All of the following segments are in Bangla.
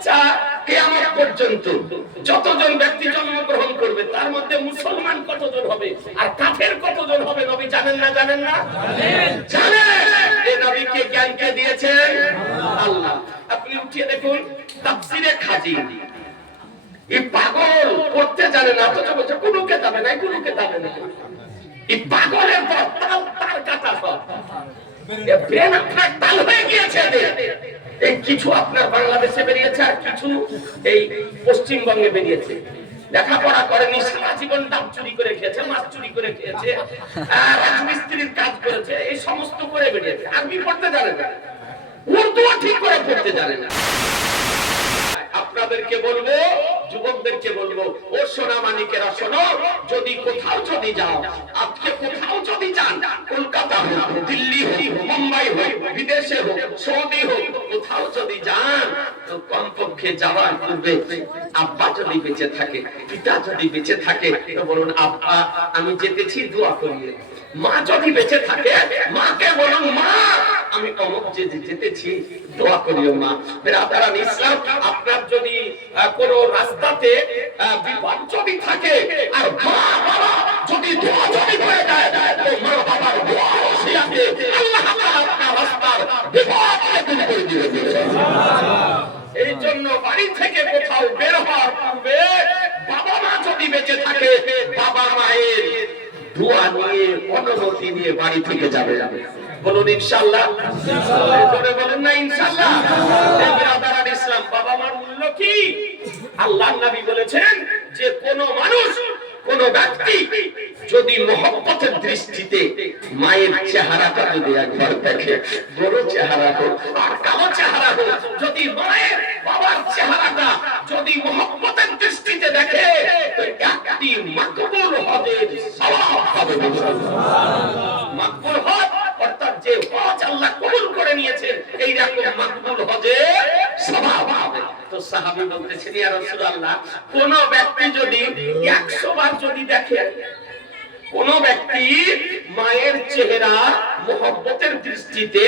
আচ্ছা কেয়ামত পর্যন্ত যতজন ব্যক্তি জন্মগ্রহণ করবে তার মধ্যে মুসলমান কতজন হবে আর কাফের কতজন হবে নবী জানেন না জানেন না? জানেন। এই নবীকে জ্ঞান কে দিয়েছেন? আল্লাহ। আপনি উঠিয়ে দেখুন তাফসিরে খাজি। এই পাগল পড়তে জানে না অথচ বলছে কোনো কেতাবে নাই কোনো কেতাবে নাই। এই পাগলের পর তাল তার কাটা সব। এ ব্রেন আপনার তাল হয়ে গিয়েছে। এই কিছু আপনার বাংলাদেশে বেরিয়েছে আর কিছু এই পশ্চিমবঙ্গে বেরিয়েছে। লেখাপড়া করেনি, সারা জীবন ডাব চুরি করে খেয়েছে, মাছ চুরি করে খেয়েছে রাজমিস্ত্রির কাজ করেছে, এই সমস্ত করে বেরিয়েছে। আরবি পড়তে জানে না, উর্দুও ঠিক করে পড়তে জানে না। আপনাদেরকে বলব যুবকদেরকে বলব, ও সোনা মানিকেরা, শোনো, যদি কোথাও যদি যাও, আজকে কোথাও যদি যান, কলকাতা হোক, দিল্লি হোক, মুম্বাই হোক, বিদেশে হোক, সৌদি হোক, কোথাও যদি যান কমপক্ষে যাওয়ার পূর্বে আব্বা যদি বেঁচে থাকে, পিতা যদি বেঁচে থাকে বলুন, আব্বা, আমি যেতেছি, দোয়া মা যদি বেঁচে থাকে, মাকে বলুন, মা, আমি অমুক যে যেতেছি, দোয়া করিও মা। বেরাদারান ইসলাম, আপনার যদি কোনো রাস্তাতে বিপদ যদি থাকে, আর মা বাবা যদি দেয় বাড়ি থেকে কোথাও বের হওয়ার পূর্বে বাবা মা যদি বেঁচে থাকে, বাবা মায়ের দোয়া নিয়ে, অনুমতি নিয়ে বাড়ি থেকে যাবে। বলুন ইনশাল্লাহ না ইনশাল্লাহ ইসলাম, বাবা মার মূল্য কি? আল্লাহ নবী বলেছেন যে কোন মানুষ কোন ব্যক্তি যদি মোহব্বতের দৃষ্টিতে মায়ের চেহারাটা যদি একবার দেখে, বড় চেহারা হোক আর কালো চেহারা হোক, যদি মায়ের বাবার চেহারাটা যদি মোহব্বতের দৃষ্টিতে দেখে একটি মাকবুল হজের সওয়াব হবে মাকবুল হজ অর্থাৎ যে হজ আল্লাহ কবুল করে নিয়েছেন এই রকম মাকবুল হজের সওয়াব হবে তো কোন ব্যক্তি যদি 100 বার যদি দেখে, কোন ব্যক্তি মায়ের চেহারা, মোহব্বতের দৃষ্টিতে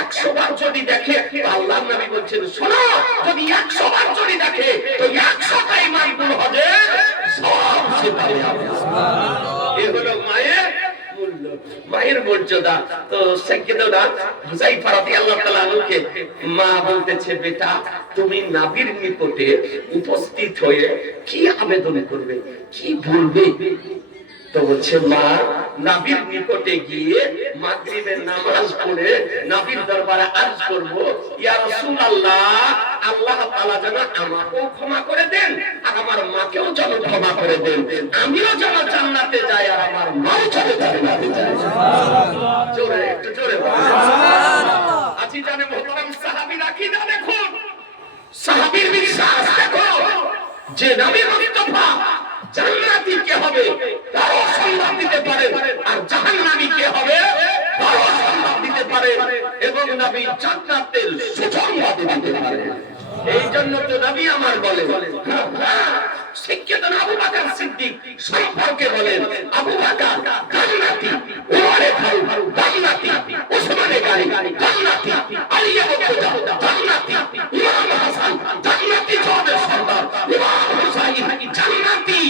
একশো বার যদি দেখে আল্লাহ নবী বলছেন, শোনো, যদি একশো বার যদি দেখে, তো একশোটাই মাকবুল হবে। সব সে এ হলো মায়ের মায়ের মর্যাদা। তো সাইয়েদনা হুযাইফা রাদিয়াল্লাহু তাআলা আনহুকে, মা, বলতেছে, বেটা, তুমি নাবির নিকটে উপস্থিত হয়ে কি আবেদন করবে? কি বলবে? তো বলছে, মা নাবির নিকটে গিয়ে মাগরিবের নামাজ পড়ে নাবির দরবারে আরজ করব ইয়া রাসূলুল্লাহ আল্লাহ তাআলা যেন আমাকেও ক্ষমা করে দেন আর আমার মাকেও যেন ক্ষমা করে দেন। আমিও যেন জান্নাতে যাই আর আমার মাও যেন জান্নাতে যায়। জোরে একটু জোরে বলুন। আজি জানে মোহতারাম সাহাবী রাখি না দেখুন? সাহাবীর বিশ্বাস দেখো যে নবীর মুস্তাফা জান্নাতি কে হবে? তারও সংবাদ দিতে পারে। আর জাহান্নামী কে হবে? তারও সংবাদ দিতে পারে। এবং নবী জান্নাতের সুসংবাদ দিতে পারে। এই জন্য তো নবী আমার বলে, শিক্ষিত আবু বাকার সিদ্দিক সম্পর্কে বলেন, আবু বাকার জান্নাতি ওমরে ফারুক, জান্নাতি ওসমানে গাড়ি জান্নাতি আলিয়া মুর্তজা জান্নাতি, ইমাম হাসান, জান্নাতি জওয়াবের সর্দার, ইমাম হুসাইন, জান্নাতি।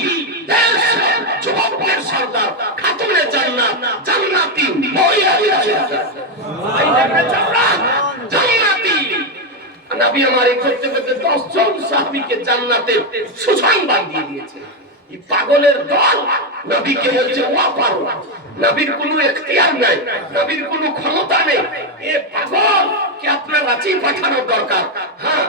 খাতুনে জান্নাত জান্নাতি নবী আমার এই করতে করতে দশ জন সাহাবীকে জান্নাতের সুসংবাদ দিয়ে দিয়েছে এই পাগলের দল নবীকে বলছে ওয়াপার নবীর কোনো এখতিয়ার নাই নবীর কোনো ক্ষমতা নেই এ পাগল কে আপনার রাঁচি পাঠানোর দরকার হ্যাঁ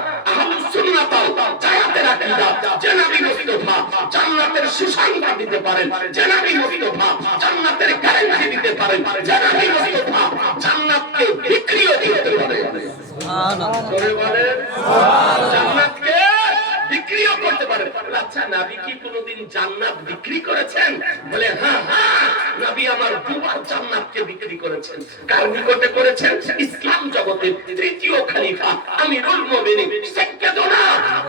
জান্নাতকে বিক্রিও করতে পারেন আচ্ছা কোনোদিন জান্নাত বিক্রি করেছেন? বলে হ্যাঁ হ্যাঁ নবী আমার দুবার জান্নাতকে বিক্রি করেছেন। কার নিকটে করেছেন? ইসলাম জগতের খলিফা আমিরুল মুমিনিন সাইয়্যিদুনা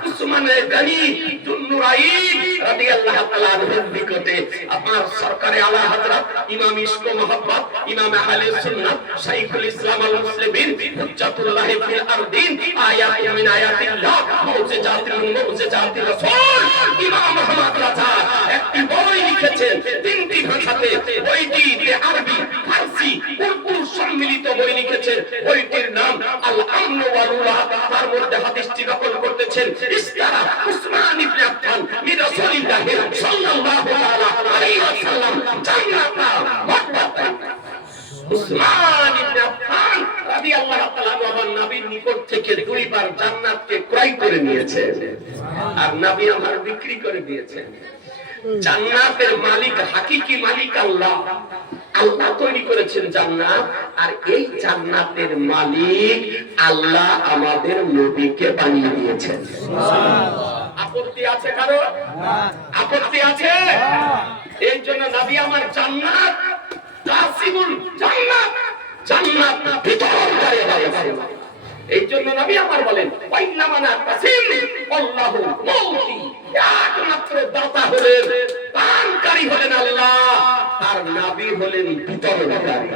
উসমান গনি দুন্য নুরাইন রাদিয়াল্লাহু তাআলা আনহুর নিকটে আপনার সরকারে আলা হযরত ইমাম ইশক মোহাম্মদ ইমাম আহলে সুন্নাহ শাইখুল ইসলাম আল মুসলিমিন, হুজ্জাতুল্লাহ ফিল আরদিন আয়াত মিন আয়াতিল্লাহ মুজিজাতুল মুজিজাতুর রাসূল। ইমাম মুহাম্মদ রাজা একটি বই লিখেছেন, তিনটি ভাষাতে বইটি আরবি, ফার্সি লিখেছেন বইটির নাম আল আমন ওয়াল তার মধ্যে হাদিসটি নকল করতেছেন, ইস্তারা উসমান ইবনে আফফান মিন সাল্লাল্লাহু আলাইহি ওয়াসাল্লাম জান্নাতা মাক্কাতা উসমান ইবনে আফফান রাদিয়াল্লাহু তাআলা আমার নবীর নিকট থেকে দুইবার জান্নাতকে ক্রয় করে নিয়েছে আর নবী আমার বিক্রি করে দিয়েছেন জান্নাতের মালিক হাকিকি মালিক আল্লাহ। আল্লাহ তৈরি করেছেন জান্নাত আর এই জান্নাতের মালিক আল্লাহ আমাদের নবীকে বানিয়ে দিয়েছেন। আপত্তি আছে কারও? আপত্তি আছে? এই জন্য নবী আমার জান্নাত কাসিমুল জান্নাত জান্নাত বিতরণ করে এই জন্য নবী আমার বলেন পাইনামানা কাসিম আল্লাহু মৌতি একমাত্র দাতা হলেন দানকারী হলেন আল্লাহ। আর নবী হলেন বিতরণকারী।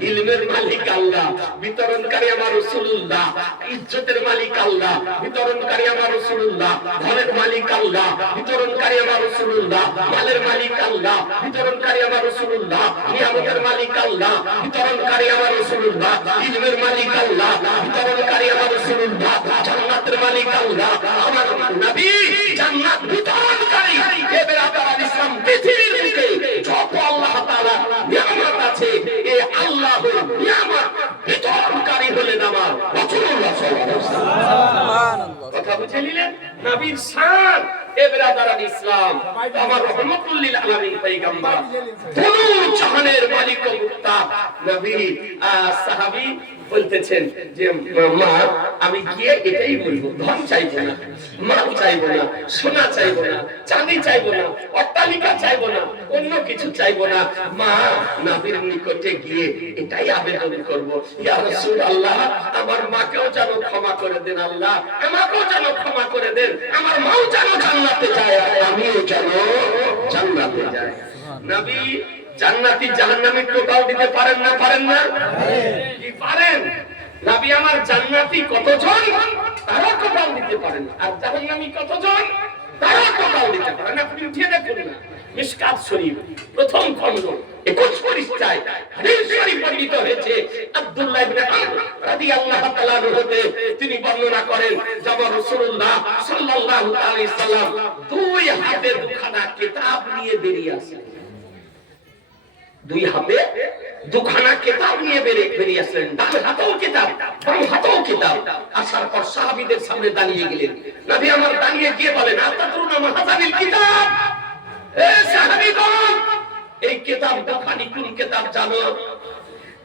ইলমের মালিক আল্লাহ, বিতরণকারী আমার রাসূলুল্লাহ। ইজ্জতের মালিক আল্লাহ, বিতরণকারী আমার রাসূলুল্লাহ। ঘরের মালিক আল্লাহ, বিতরণকারী আমার রাসূলুল্লাহ। মালের মালিক আল্লাহ, বিতরণকারী আমার রাসূলুল্লাহ। নিয়ামতের মালিক আল্লাহ, বিতরণকারী আমার রাসূলুল্লাহ। ইলমের মালিক আল্লাহ, বিতরণকারী আমার রাসূলুল্লাহ। জান্নাতের মালিক আল্লাহ। আমার নবী জান্নাত ইসলাম পৃথিবীর বুকে যত আল্লাহ তাআলা নিয়ামত আছে এ আল্লাহ নিয়ামত বিতরণকারী হলেন আমার রাসূলুল্লাহ সাল্লাল্লাহু আলাইহি কথা বুঝে নিলেন? নবীর শান এ বেরাদারান ইসলাম আমার রহমতুল্লিল আলামিন পয়গম্বর। কোন জাহানের মালিক মুক্তা নবী সাহাবী বলতেছেন যে মা আমি গিয়ে এটাই বলব। ধন চাইব না মাল চাইব না সোনা চাইব না চাঁদি চাইব না অট্টালিকা চাইব না অন্য কিছু চাইব না। মা নবীর নিকটে গিয়ে এটাই আবেদন করব। ইয়া রাসূলুল্লাহ আমার মাকেও যেন ক্ষমা করে দেন আল্লাহ আমাকেও যেন ক্ষমা করে দেন আমার মাও যেন জান্নাতে যায় আর আমিও যেন জান্নাতে যাই। নবী জান্নাতি জাহান্নামী টোটাল দিতে পারেন না পারেন না? কি পারেন? নবী আমার জান্নাতি কতজন? তারা টোটাল দিতে পারেন আর জাহান্নামী কতজন? তারা টোটাল দিতে পারেন আপনি উঠিয়ে দেখুন না। মিশকাত শরীফ, প্রথম খণ্ড 21 পৃষ্ঠায় হাদিস শরীফ বর্ণিত হয়েছে। আব্দুল্লাহ ইবনে আমর রাদিয়াল্লাহু তাআলা হতে তিনি বর্ণনা করেন যখন রাসূলুল্লাহ সাল্লাল্লাহু আলাইহি সাল্লাম দুই হাতে দুখানা কিতাব নিয়ে বেরিয়ে আসেন। দুই হাতে দুখানা কেতাব নিয়ে বেরিয়ে বেরিয়ে আসলেন হাতেও কেতাব, বাম হাতেও কেতাব। আসার পর সাহাবিদের সামনে দাঁড়িয়ে গেলেন। নবী আমার দাঁড়িয়ে গিয়ে বলেন আতাতুরুন মাহাজানিল কিতাব? এ সাহাবীগণ, এই কেতাব দুখানি কোন কেতাব জানো?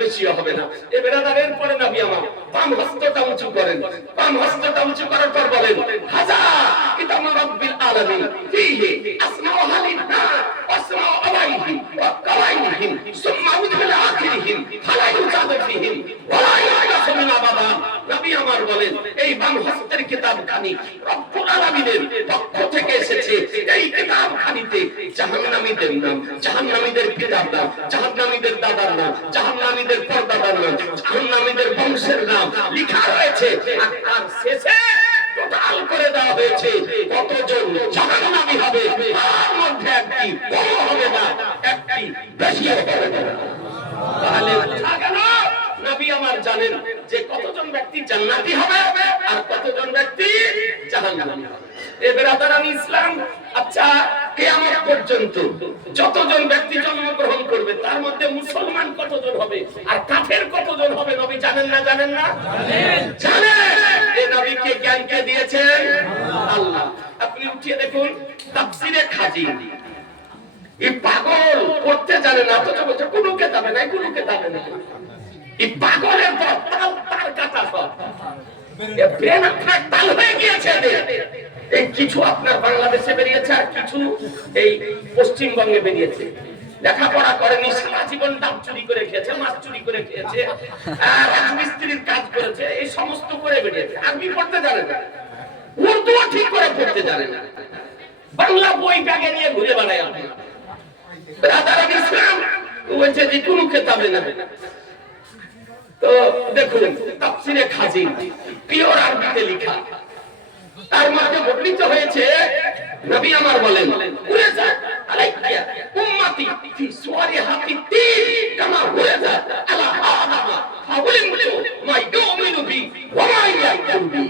বেশিও হবে না। এ বেড়াদার, এরপরে নাবি আমার। বাম হস্তটা উঁচু করেন। বাম হস্তটা উঁচু করার পর বলেন, হাজা কিতাব রব্বিল আলামিন, ফিহি আসমাউ আহলিন না, আসমাউ আলাইহিম ওয়া কালাইহিম, সুম্মা উদবিল আখিরিহিম ফালা ইউজাদু ওয়া লা ইউকাসু মিন আবাদা নবী আমার বলেন, এই বাম হস্তের কিতাবখানি রব্বুল আলামিনের পক্ষ থেকে এসেছে। এই কিতাবখানিতে জাহান্নামীদের নাম, জাহান্নামীদের পিতার নাম, জাহান্নামীদের দাদার নাম, জাহান্নামীদের পরদাদার নাম, জাহান্নামীদের বংশের নাম লেখা রয়েছে। আর তার শেষে টোটাল করে দেওয়া হয়েছে কতজন জাহান্নামী হবে, তার মধ্যে একটি কম হবে না, একটি বেশি হবে না। তাহলে বোঝা গেল, নবী আমার জানেন ব্যক্তি জান্নাতি হবে আর কতজন ব্যক্তি জাহান্নামী হবে। এ বেরাদারান ইসলাম। আচ্ছা কিয়ামত পর্যন্ত যতজন ব্যক্তি জন্মগ্রহণ করবে তার মধ্যে মুসলমান কতজন হবে আর কাফের কতজন হবে নবী জানেন না জানেন না? জানেন। এই নবীকে জ্ঞান কে দিয়েছেন? আল্লাহ। আপনি উঠিয়ে দেখুন তাফসিরে খাজি। এই পাগল পড়তে জানে না অথচ বলছে কোনো কেতাবে নাই কোনো কেতাবে নাই। এই পাগলের পর তাল তার কাটা সব এ ব্রেন আপনার তাল হয়ে গিয়েছে এই কিছু আপনার বাংলাদেশে বেরিয়েছে আর কিছু এই পশ্চিমবঙ্গে বেরিয়েছে। লেখাপড়া করেনি সারা জীবন ডাব চুরি করে খেয়েছে, মাছ চুরি করে খেয়েছে রাজমিস্ত্রির কাজ করেছে, এই সমস্ত করে বেরিয়েছে। আরবি পড়তে জানে না উর্দুও ঠিক করে পড়তে জানে না বাংলা বই ব্যাগে নিয়ে ঘুরে বেড়ায় আপনি। রাজারাম ইসলাম বলছে যে, কোনো খেতাবে না। তো দেখুন, তাফসিরে খাজিন পিওর আরবিতে লেখা। তার মধ্যে বর্ণিত হয়েছে, নবী আমার বলেন, উরেজা আলাইয়া উম্মতি ফি সুওয়ারিহা ফি তিন কামা উরেজা আলা আদামা ফাবলিন মা ইউমিনু বি, ওয়া মা ইয়াকুম বি।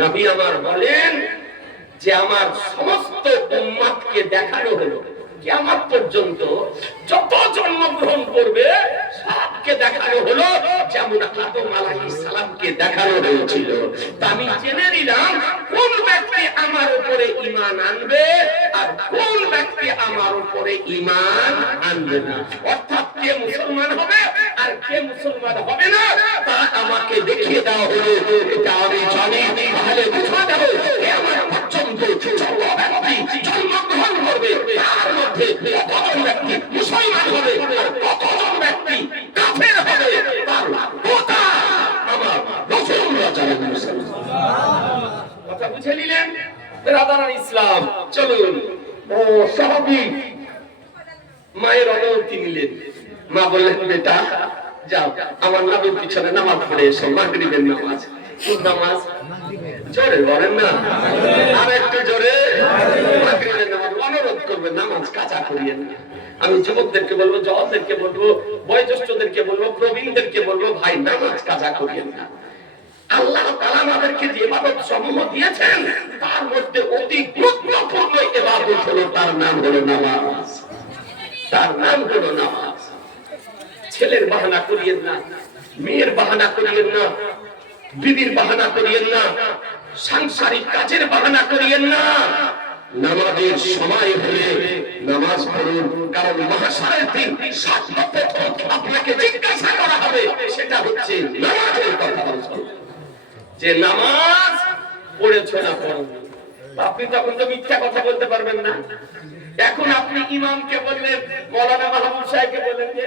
নবী আমার বলেন যে, আমার বললেন, বেটা, যাও, আমার নবীর পিছনে নামাজ পড়ে এসো নামাজ। নামাজ? জোরে বলেন না। আর একটু জোরে। অনুরোধ করবেন, নামাজ কাজা করিয়েন না আমি যুবকদেরকে বলব, জওয়ানদেরকে বলব, বয়োজ্যেষ্ঠদেরকে বলব, প্রবীণদেরকে বলব, ভাই, নামাজ কাজা করিয়েন না আল্লাহ তাআলা আমাদেরকে যে ইবাদত সমূহ দিয়েছেন, তার মধ্যে অতি গুরুত্বপূর্ণ ইবাদত হলো, তার নাম হলো নামাজ। তার নাম হলো নামাজ। ছেলের বাহানা করিয়েন না, মেয়ের বাহানা করিয়েন না বিবির বাহানা করিয়েন না, সাংসারিক কাজের বাহানা করিয়েন না। নামাজের সময় হলে নামাজ পড়ুন, কারণ মহাশয়ের দিন আপনাকে জিজ্ঞাসা করা হবে, সেটা হচ্ছে নামাজের কথা যে নামাজ পড়েছ না পড়ো। আপনি তখন তো মিথ্যা কথা বলতে পারবেন না। এখন আপনি ইমামকে বললেন, মৌলানা মাহমুদ সাহেবকে বললেন যে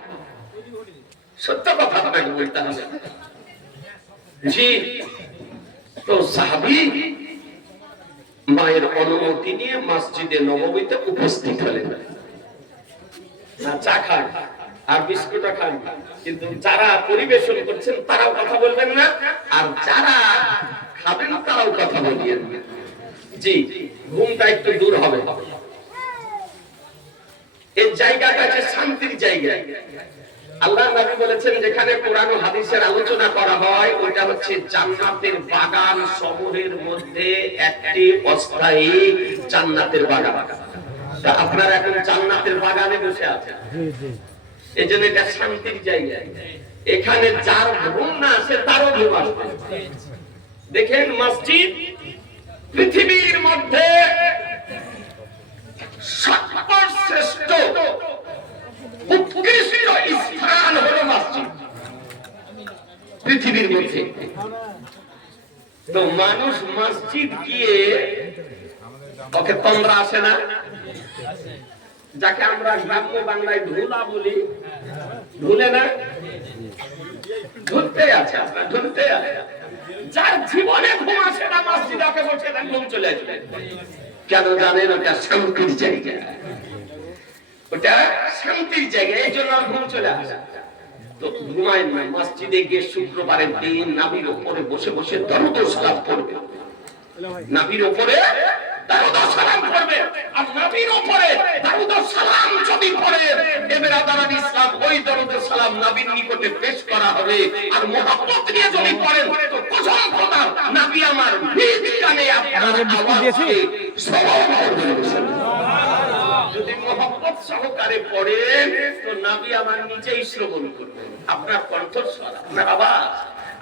সত্য কথা আপনাকে বলতে হবে। জি, তো সাহাবি মায়ের অনুমতি নিয়ে মসজিদে নবমীতে উপস্থিত হলেন। না চা খান, আর খান, কিন্তু যারা পরিবেশন করছেন তারাও কথা বলবেন না, আর যারা খাবেন তারাও কথা বলিয়েন। না। জি ঘুমটা একটু দূর হবে। এই জায়গাটা যে শান্তির জায়গা। আল্লাহ নবী বলেছেন যেখানে কোরআন ও হাদিসের আলোচনা করা হয় ওইটা হচ্ছে জান্নাতের বাগান সমূহের মধ্যে একটি অস্থায়ী জান্নাতের বাগান। তা আপনারা এখন জান্নাতের বাগানে বসে আছেন। এই জন্য এটা শান্তির জায়গা। এখানে যার ঘুম না আসে তারও ঘুম আসবে দেখেন মসজিদ পৃথিবীর মধ্যে সর্বশ্রেষ্ঠ উৎকৃষ্ট স্থান হলো মসজিদ পৃথিবীর মধ্যে। তো মানুষ মসজিদ গিয়ে ওকে তোমরা আসে না? যাকে আমরা গ্রাম্য বাংলায় ধুলা বলি। ধুলে না? ধুলতে আছে, আপনার ধুলতে আছে। যার জীবনে ঘুম আসে না, মসজিদে ওকে বসে দেন, ঘুম চলে আসবে কেন জানেন ওটা শান্তির জায়গা। ওটা শান্তির জায়গা এই জন্য ঘুম চলে আসে ঘুমায় না মসজিদে গিয়ে শুক্রবারের দিন নাবির উপরে বসে বসে দরদ সালাম পড়বে। নাবির উপরে দারুদ সালাম করবে আর নাবির উপরে দারুদ সালাম যদি পড়ে এবার আদারান ইসলাম ওই দারুদ সালাম নাবির নিকটে পেশ করা হবে। আর মোহাম্মত নিয়ে যদি পড়েন তো কসম খোদা নাবি আমার নিজ কানে আপনার আওয়াজকে শ্রবণ করবেন যদি মোহাম্মত সহকারে পড়েন তো নাবি আমার নিজেই শ্রবণ করবেন আপনার কণ্ঠস্বর, আপনার আওয়াজ।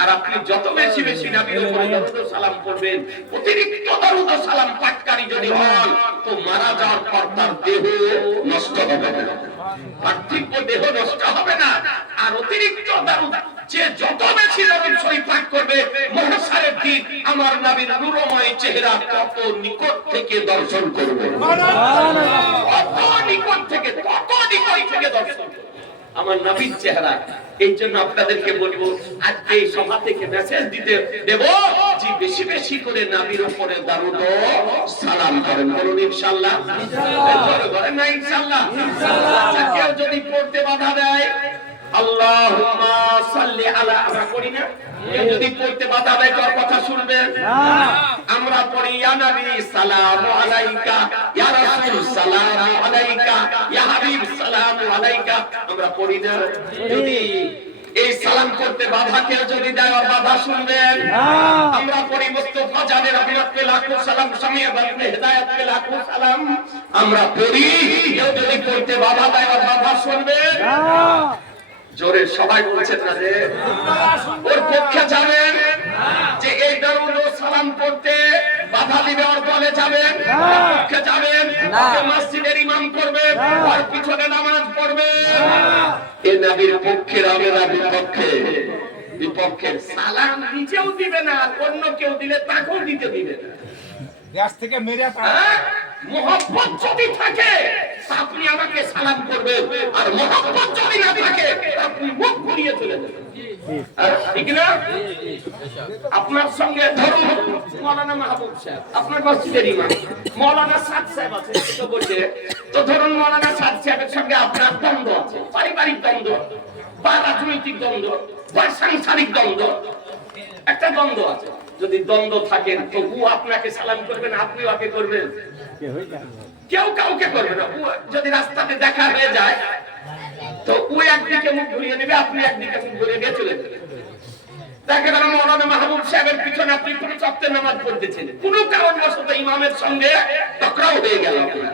আর আপনি যত বেশি বেশি নাবির উপরে সালাম করবেন অতিরিক্ত দরুদ সালাম পাঠকারী যদি হন, তো মারা যাওয়ার পর তার দেহ নষ্ট হবে না। পার্থিব দেহ নষ্ট হবে না। আর অতিরিক্ত দরুদ যে যত বেশি নবীর শরীফ পাঠ করবে মহাসারের দিন আমার নবীর নূরময় চেহারা কত নিকট থেকে দর্শন করবে। কত নিকট থেকে কত নিকট থেকে দর্শন আমার নবীর চেহারা এই জন্য আপনাদেরকে বলব আজকে এই সভা থেকে মেসেজ দিতে দেব যে বেশি বেশি করে নাবির উপরে দারুদ সালাম করেন। বলুন না ইনশাআল্লাহ। আচ্ছা কেউ যদি পড়তে বাধা দেয় আল্লাহুম্মা সাল্লি আলা আমরা করি না? যদি পড়তে বাধা দেয় কথা শুনবেন আমরা পড়ি ইয়া নবী সালামু আলাইকা ইয়া রাসূল সালামু আলাইকা ইয়া হাবিব সালামু আলাইকা। আমরা পড়ি না। যদি এই সালাম করতে বাধা কেউ যদি দেয় বাধা শুনবেন আমরা পড়ি মুস্তাফা জানের রহমত পে লাখো সালাম হেদায়েত পে লাখো সালাম। আমরা পড়ি কেউ যদি পড়তে বাধা দেয় বাধা শুনবেন জোরে সবাই বলছেন না যে ওর পক্ষে যাবেন যে এই দরুদ ও সালাম পড়তে বাধা দিবে ওর দলে যাবেন পক্ষে যাবেন মসজিদের ইমাম করবেন ওর পিছনে নামাজ পড়বে এ নবীর পক্ষে হবে না বিপক্ষে। বিপক্ষের সালাম নিজেও দিবে না অন্য কেউ দিলে তাকেও দিতে দিবে না। গ্যাস থেকে মেরে হ্যাঁ? মোহব্বত যদি থাকে, আপনি আমাকে সালাম করবেন। আর মোহব্বত যদি না থাকে, আপনি মুখ ঘুরিয়ে চলে যাবেন। আপনার সঙ্গে ধরুন মৌলানা মাহবুব সাহেব, আপনার মসজিদের ইমাম, মৌলানা সাদ সাহেব আছে তো বসে তো ধরুন মৌলানা সাদ সাহেবের সঙ্গে আপনার দ্বন্দ্ব আছে, পারিবারিক দ্বন্দ্ব, বা রাজনৈতিক দ্বন্দ্ব, বা সাংসারিক দ্বন্দ্ব, একটা দ্বন্দ্ব আছে। যদি দ্বন্দ্ব থাকে তো ও আপনাকে সালাম করবেন আপনি ওকে করবেন। কেউ কাউকে করবে না। যদি রাস্তাতে দেখা হয়ে যায়, তো ও একদিকে মুখ ঘুরিয়ে নেবে, আপনি একদিকে মুখ ঘুরিয়ে দিয়ে চলে যাবেন। দেখেন আমার মাহবুব সাহেবের পিছনে আপনি কোন চপ্তের নামাজ পড়তেছেন। কোন কারণবশত ইমামের সঙ্গে টকরাও হয়ে গেল আপনার।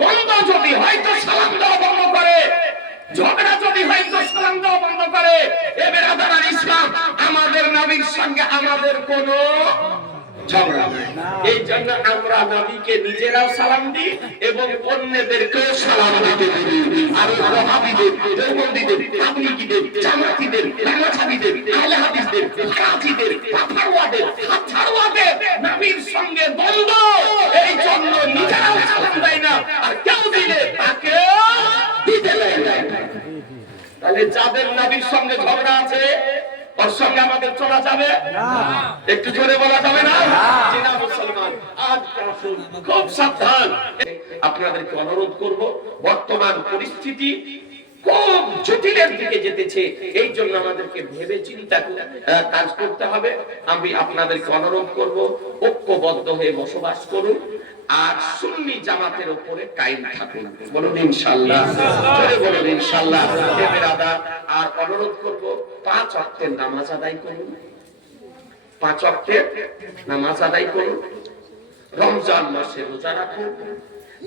দ্বন্দ্ব যদি হয় তো সালাম দেওয়া বন্ধ করে। ঝগড়া যদি হয় তো সালাম দেওয়া বন্ধ করে। এবার আদার ইসলাম, আমাদের নবীর সঙ্গে আমাদের কোনো এই জন্য আমরা নবীকে নিজেরাও সালাম দিই এবং অন্যদেরকেও সালাম দিতে দিই আর ওই ওয়াহাবিদের দেওবন্দিদের তাবলিগীদের, জামাতিদের লামাছাবিদের আহলে হাদিসদের কাজীদের পাথারওয়াদের হাতছাড়ওয়াদের নবীর সঙ্গে দ্বন্দ্ব এই জন্য নিজেরাও সালাম দেয় না, আর কেউ দিলে তাকে দিতে দেয় তাহলে যাদের নবীর সঙ্গে ঝগড়া আছে ওর সঙ্গে আমাদের চলা যাবে? একটু জোরে বলা যাবে না? জি মুসলমান আজ খুব সাবধান। আপনাদেরকে অনুরোধ করব বর্তমান পরিস্থিতি খুব জটিলের দিকে যেতেছে। এই জন্য আমাদেরকে ভেবে চিন্তা কাজ করতে হবে। আমি আপনাদেরকে অনুরোধ করব ঐক্যবদ্ধ হয়ে বসবাস করুন। আর সুন্নি জামাতের উপরে কায়েম থাকুন। বলুন ইনশাআল্লাহ। বলুন ইনশাআল্লাহ। আর অনুরোধ করব, পাঁচ ওয়াক্তের নামাজ আদায় করুন। পাঁচ ওয়াক্তের নামাজ আদায় করুন। রমজান মাসে রোজা রাখুন।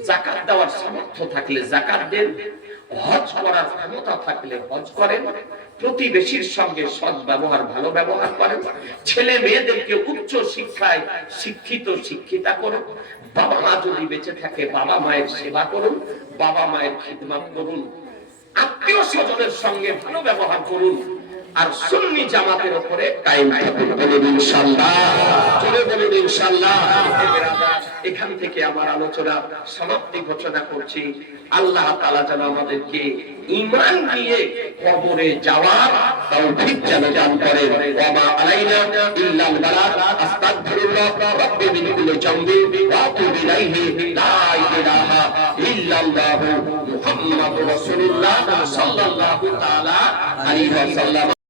জাকাত দেওয়ার সামর্থ্য থাকলে জাকাত দেন। হজ করার ক্ষমতা থাকলে হজ করেন। প্রতিবেশীর সঙ্গে সৎ ব্যবহার, ভালো ব্যবহার করেন। ছেলে মেয়েদেরকে উচ্চ শিক্ষায় শিক্ষিত, শিক্ষিতা করুন। বাবা মা যদি বেঁচে থাকে বাবা মায়ের সেবা করুন বাবা মায়ের খিদমাত করুন আত্মীয় স্বজনের সঙ্গে ভালো ব্যবহার করুন আর সুন্নি জামাতের উপরে কায়েম থাকুন। বলুন ইনশাআল্লাহ জোরে বলুন ইনশাআল্লাহ এখান থেকে আমার আলোচনা সমাপ্তি ঘোষণা করছি। আল্লাহ তাআলা যেন আমাদেরকে ঈমান দিয়ে কবরে যাওয়ার তৌফিক যেন দান করেন ওয়া আলাইনা ইল্লাল বালাগ, আস্তাগফিরুল্লাহ, রাব্বি মিন কুল্লি জামবি ওয়া আতুবু ইলাইহি, লা ইলাহা ইল্লাল্লাহু মুহাম্মাদুর রাসূলুল্লাহ সাল্লাল্লাহু তাআলা আলাইহি ওয়া সাল্লাম